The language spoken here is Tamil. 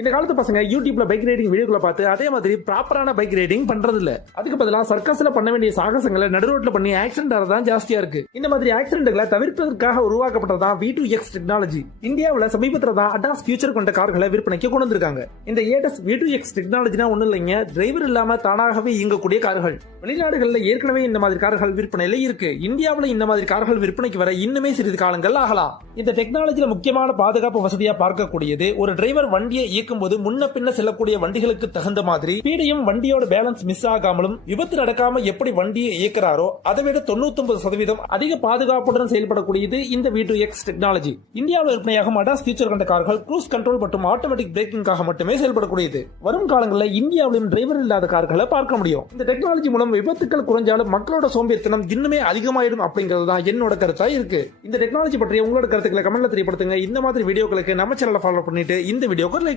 இந்த காலத்து பசங்க யூடியூப்ல பைக் ரைடிங் வீடியோக்களை பார்த்து அதே மாதிரி ப்ராப்பரான பைக் ரைடிங் பண்றது இல்ல. அதுக்கு பதிலாக சர்க்கஸ்ல பண்ண வேண்டிய சாகசங்களை நடுரோட்ல பண்ணி ஆக்சிடென்ட் ஆறதான் ஜாஸ்தியா இருக்கு. இந்த மாதிரி ஆக்சிடென்ட்களை தவிர்ப்பதற்காக உருவாக்கப்பட்டதான் V2X டெக்னாலஜி. இந்தியாவுல சமீபத்துல தான் அடாஸ் ஃபியூச்சர் கொண்ட கார்களை விற்பனைக்கு கொண்டு வந்திருக்காங்க. இந்த ADAS V2X டெக்னாலஜினா ஒண்ணு இல்லைங்க, டிரைவர் இல்லாம தானாகவே இயங்கக்கூடிய கார்கள். வெளிநாடுகள்ல ஏற்கனவே இந்த மாதிரி கார்கள் விற்பனையில இருக்கு. இந்தியாவுல இந்த மாதிரி கார்கள் விற்பனைக்கு வர இன்னுமே சிறிது காலங்கள் ஆகலாம். இந்த டெக்னாலஜில முக்கியமான பாதுகாப்பு வசதியா பார்க்கக்கூடியது, ஒரு டிரைவர் வண்டியை இயக்கும் போது முன்ன பின்ன செல்லக்கூடிய வண்டிகளுக்கு தகுந்த மாதிரி ஸ்பீடையும் வண்டியோட பேலன்ஸ் மிஸ் ஆகாமலும் விபத்து நடக்காம எப்படி வண்டியை இயக்கிறாரோ அதை விட 99% அதிக பாதுகாப்புடன் செயல்படக்கூடியது இந்த V2X டெக்னாலஜி. இந்தியாவில் விற்பனையாகும் அடாஸ் ஃபீச்சர் கொண்ட கார்கள் க்ரூஸ் கண்ட்ரோல் மற்றும் ஆட்டோமேட்டிக் பிரேக்கிங்காக மட்டுமே செயல்படக்கூடியது. வரும் காலங்களில் இந்தியாவிலும் டிரைவர் இல்லாத கார்களை பார்க்க முடியும். இந்த டெக்னாலஜி மூலம் விபத்துக்கள் குறைஞ்சாலும் மக்களோட சோம்பேறித்தனம் இன்னுமே அதிகமாயிடும் அப்படிங்கிறது தான் என்னோட கருத்தா இருக்கு. இந்த டெக்னாலஜி பற்றி உங்களோட கருத்துக்களை கமெண்ட்ல தெரியப்படுத்துங்க. இந்த மாதிரி வீடியோக்களுக்கு நம்ம சேனலை ஃபாலோ பண்ணிட்டு இந்த வீடியோக்கு லைக்